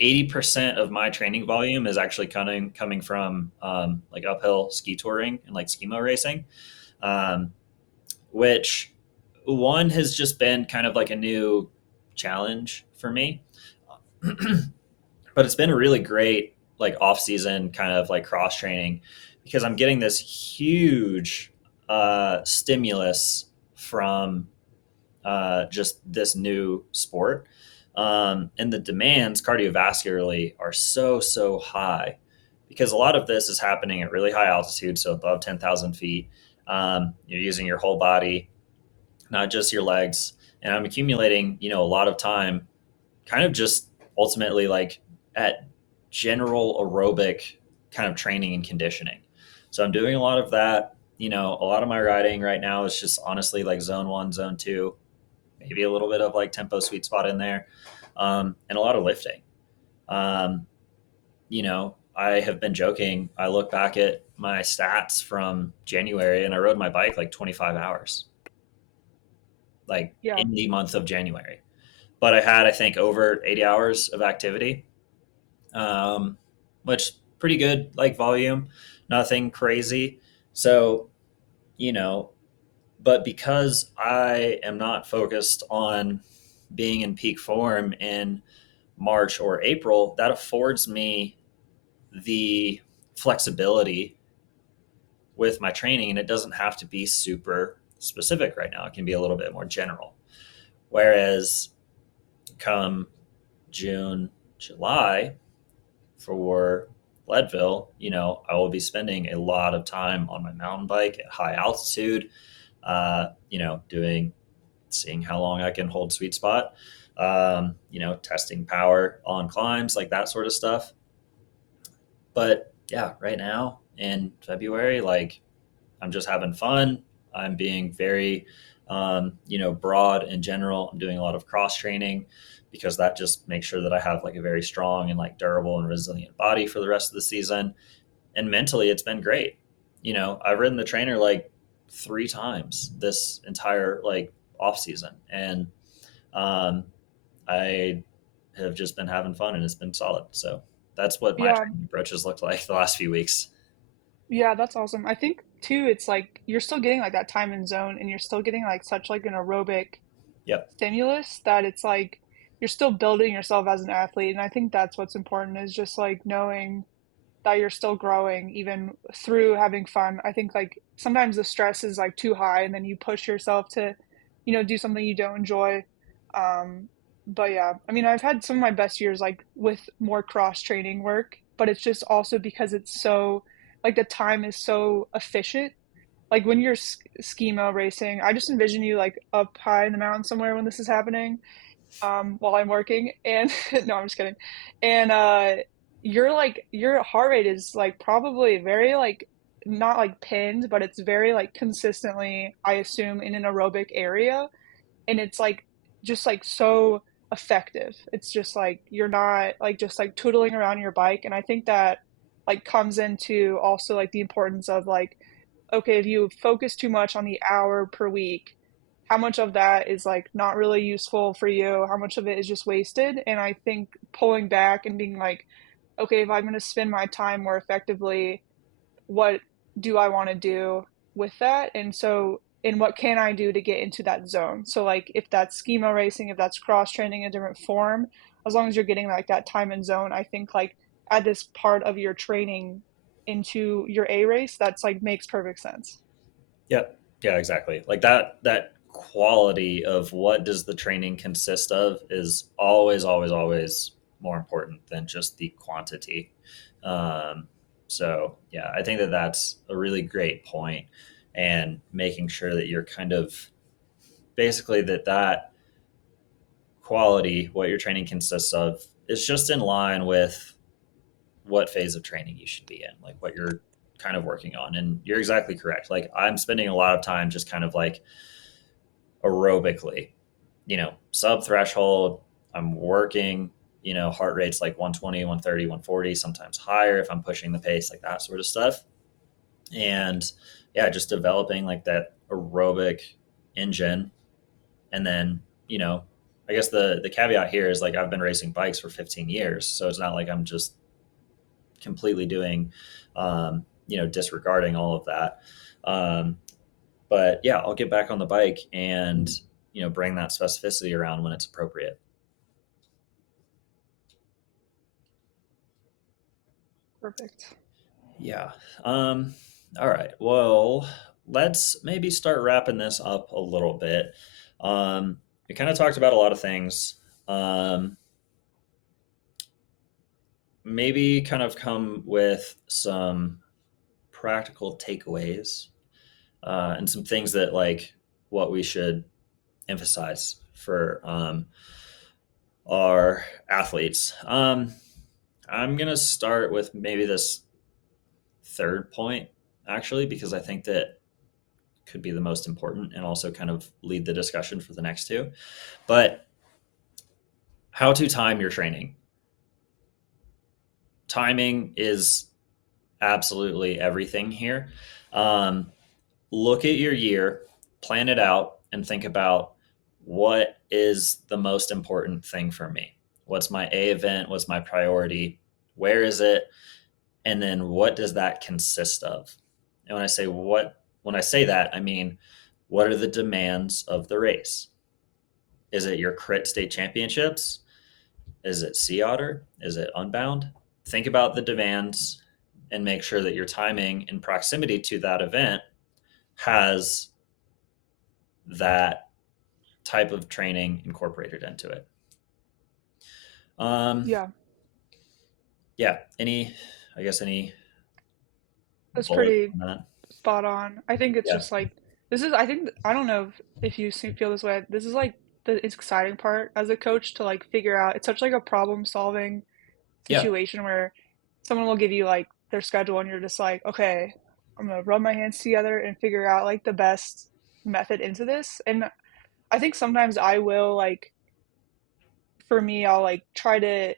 80% of my training volume is actually coming from like uphill ski touring and like skimo racing, um, which one has just been kind of like a new challenge for me. But it's been a really great like off season kind of like cross training because I'm getting this huge stimulus from just this new sport. And the demands cardiovascularly are so high because a lot of this is happening at really high altitude, so above 10,000 feet. You're using your whole body, not just your legs. And I'm accumulating, a lot of time kind of just ultimately like at general aerobic kind of training and conditioning. So I'm doing a lot of that. A lot of my riding right now is just honestly like zone one, zone two, maybe a little bit of like tempo sweet spot in there, and a lot of lifting. Um, I have been joking. I look back at my stats from January and I rode my bike like 25 hours, like Yeah. in the month of January. But I had, I think, over 80 hours of activity, um, which pretty good, like volume, nothing crazy. So, you know, but because I am not focused on being in peak form in March or April, that affords me the flexibility with my training, and it doesn't have to be super specific right now. It can be a little bit more general. Whereas come June, July for Leadville, I will be spending a lot of time on my mountain bike at high altitude, seeing how long I can hold sweet spot, testing power on climbs, like that sort of stuff. But yeah, right now in February, like I'm just having fun. I'm being very, broad in general. I'm doing a lot of cross training because that just makes sure that I have like a very strong and like durable and resilient body for the rest of the season. And mentally, it's been great. I've ridden the trainer like 3 times this entire like off season, and um, I have just been having fun, and it's been solid. So that's what my Yeah, training approach has looked like the last few weeks. yeah, that's awesome. I think too, it's like you're still getting like that time and zone, and you're still getting like such like an aerobic Yep. stimulus that it's like you're still building yourself as an athlete. And I think that's what's important is just like knowing that you're still growing even through having fun. I think like sometimes the stress is like too high and then you push yourself to, do something you don't enjoy. Um, but yeah, I mean, I've had some of my best years like with more cross training work, but it's just also because it's so like the time is so efficient. Like when you're schema racing, I just envision you like up high in the mountain somewhere when this is happening while I'm working. And no, I'm just kidding. And your heart rate is like probably very like not like pinned, but it's very like consistently, I assume, in an aerobic area. And it's like just like so effective. It's just like you're not like just like tootling around your bike. And I think that like comes into also like the importance of like, okay, if you focus too much on the hour per week, how much of that is like not really useful for you? How much of it is just wasted? And I think pulling back and being like, okay, if I'm going to spend my time more effectively, what do I want to do with that? And what can I do to get into that zone? So, like, if that's schema racing, if that's cross training in a different form, as long as you're getting like that time and zone, I think like add this part of your training into your A race, that's like makes perfect sense. Yep. Yeah, exactly. Like that quality of what does the training consist of is always, always, always more important than just the quantity. Um, so yeah, I think that that's a really great point, and making sure that you're kind of basically that quality, what your training consists of, is just in line with what phase of training you should be in, like what you're kind of working on. And you're exactly correct. Like I'm spending a lot of time just kind of like aerobically, sub threshold. I'm working, heart rates like 120, 130, 140, sometimes higher if I'm pushing the pace, like that sort of stuff. And yeah, just developing like that aerobic engine. And then, I guess the caveat here is like I've been racing bikes for 15 years. So it's not like I'm just completely doing, disregarding all of that. Um, but yeah, I'll get back on the bike and bring that specificity around when it's appropriate. Perfect. Yeah. All right. Well, let's maybe start wrapping this up a little bit. We kind of talked about a lot of things. Um, Maybe kind of come with some practical takeaways, and some things that like what we should emphasize for our athletes. I'm gonna start with maybe this third point actually, because I think that could be the most important and also kind of lead the discussion for the next two. But how to time your training. Timing is absolutely everything here. Um, Look at your year, plan it out, and think about what is the most important thing for me. What's my A event? What's my priority? Where is it? And then what does that consist of? And when I say that, I mean, what are the demands of the race? Is it your crit state championships? Is it sea otter? Is it unbound? Think about the demands and make sure that your timing in proximity to that event has that type of training incorporated into it. Um, Yeah, yeah. Any that's bullets pretty on that? spot on. I think it's Yeah. just like this is. I think I don't know if you feel this way. This is like the exciting part as a coach to like figure out. It's such like a problem solving Yeah. situation where someone will give you like their schedule and you're just like, okay, I'm gonna rub my hands together and figure out like the best method into this. And I think sometimes I will like for me, I'll like try to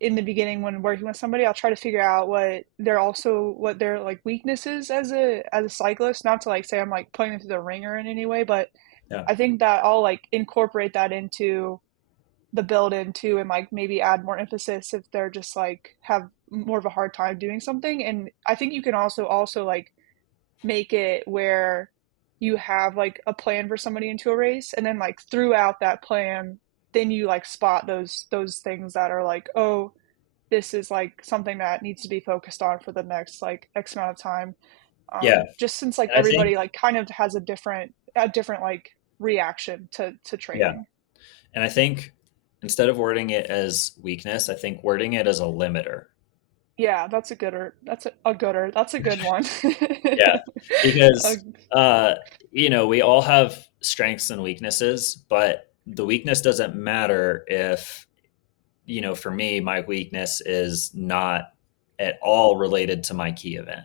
in the beginning when working with somebody, I'll try to figure out what their like weaknesses as a cyclist. Not to like say I'm like putting them through the ringer in any way, but Yeah. I think that I'll like incorporate that into the build in too, and like maybe add more emphasis if they're just like have more of a hard time doing something. And I think you can also like make it where you have like a plan for somebody into a race, and then like throughout that plan then you like spot those things that are like, oh, this is like something that needs to be focused on for the next like X amount of time. Yeah. Just since like And I think, everybody like kind of has a different like reaction to yeah. training. And I think instead of wording it as weakness, I think wording it as a limiter. Yeah, that's a gooder. A gooder. That's a good one. Yeah. uh, Because, uh, we all have strengths and weaknesses, but the weakness doesn't matter if, for me, my weakness is not at all related to my key event.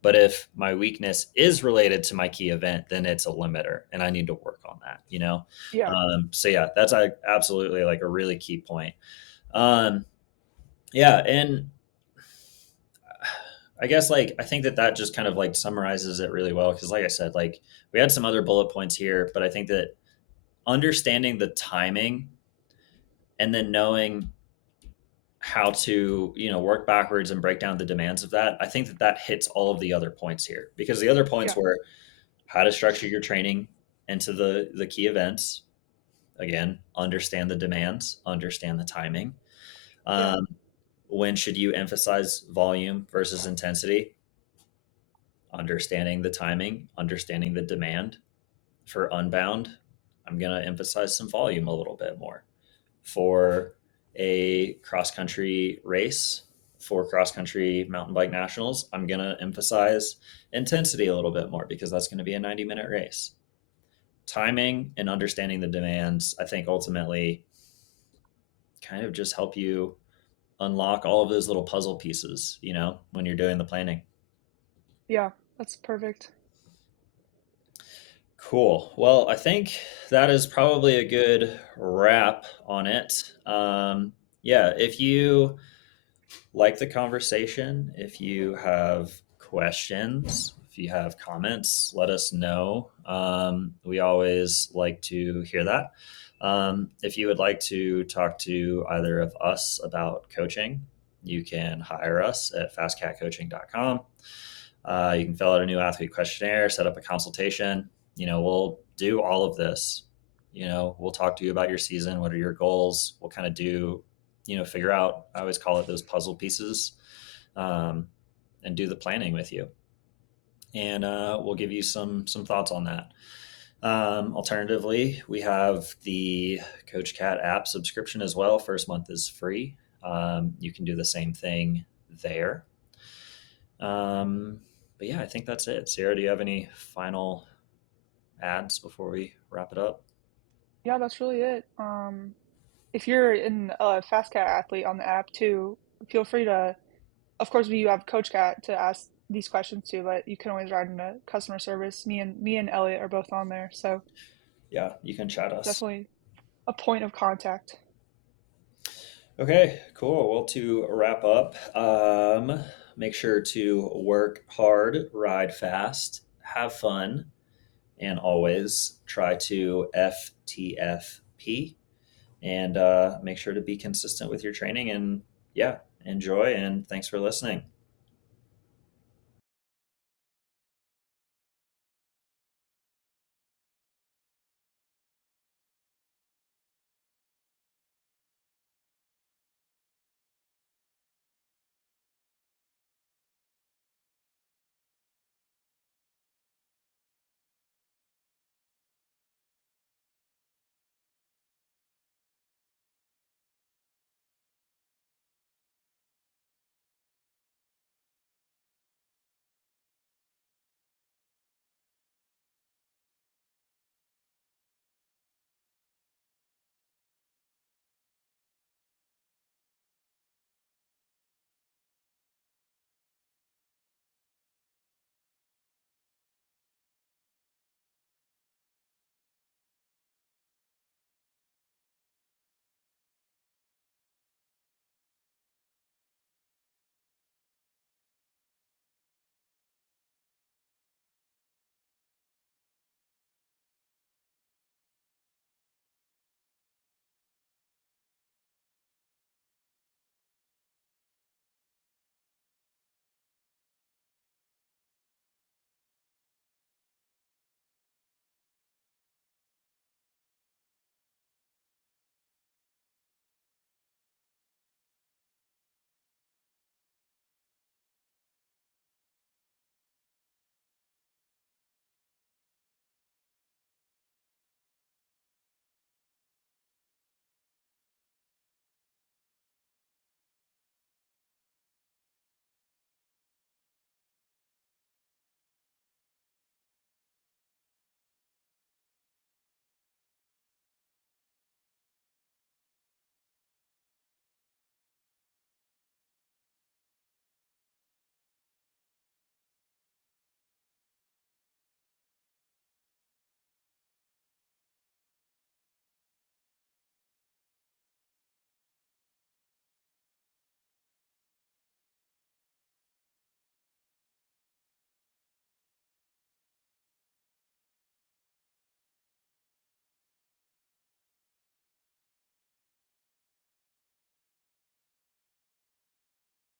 But if my weakness is related to my key event, then it's a limiter, and I need to work on that. yeah, So yeah, that's absolutely like a really key point. Yeah, and I guess like I think that just kind of like summarizes it really well because, like I said, like we had some other bullet points here, but I think that understanding the timing and then knowing how to work backwards and break down the demands of that, I think that hits all of the other points here because the other points yeah, were how to structure your training into the key events. Again, understand the demands, understand the timing. yeah, um, when should you emphasize volume versus intensity? Understanding the timing, understanding the demand. For unbound, I'm going to emphasize some volume a little bit more. For a cross country race, for cross country mountain bike nationals, I'm going to emphasize intensity a little bit more because that's going to be a 90-minute race. Timing and understanding the demands, I think ultimately kind of just help you unlock all of those little puzzle pieces, when you're doing the planning. yeah. That's perfect. Cool. Well, I think that is probably a good wrap on it. Yeah, if you like the conversation, if you have questions, if you have comments, let us know. We always like to hear that. If you would like to talk to either of us about coaching, you can hire us at fastcatcoaching.com. You can fill out a new athlete questionnaire, set up a consultation. We'll do all of this. We'll talk to you about your season. What are your goals? We'll kind of figure out, I always call it those puzzle pieces, um, and do the planning with you. And we'll give you some thoughts on that. Alternatively, we have the Coach Cat app subscription as well. First month is free. You can do the same thing there. But yeah, I think that's it. Sarah, do you have any final ads before we wrap it up? Yeah, that's really it. If you're a Fast Cat athlete on the app too, feel free to. Of course, we have Coach Cat to ask these questions too, but you can always write into customer service. Me and Elliot are both on there, so Yeah, you can chat us. definitely a point of contact. Okay, cool. Well, to wrap up, make sure to work hard, ride fast, have fun, and always try to FTFP. And make sure to be consistent with your training. And yeah, enjoy. And thanks for listening.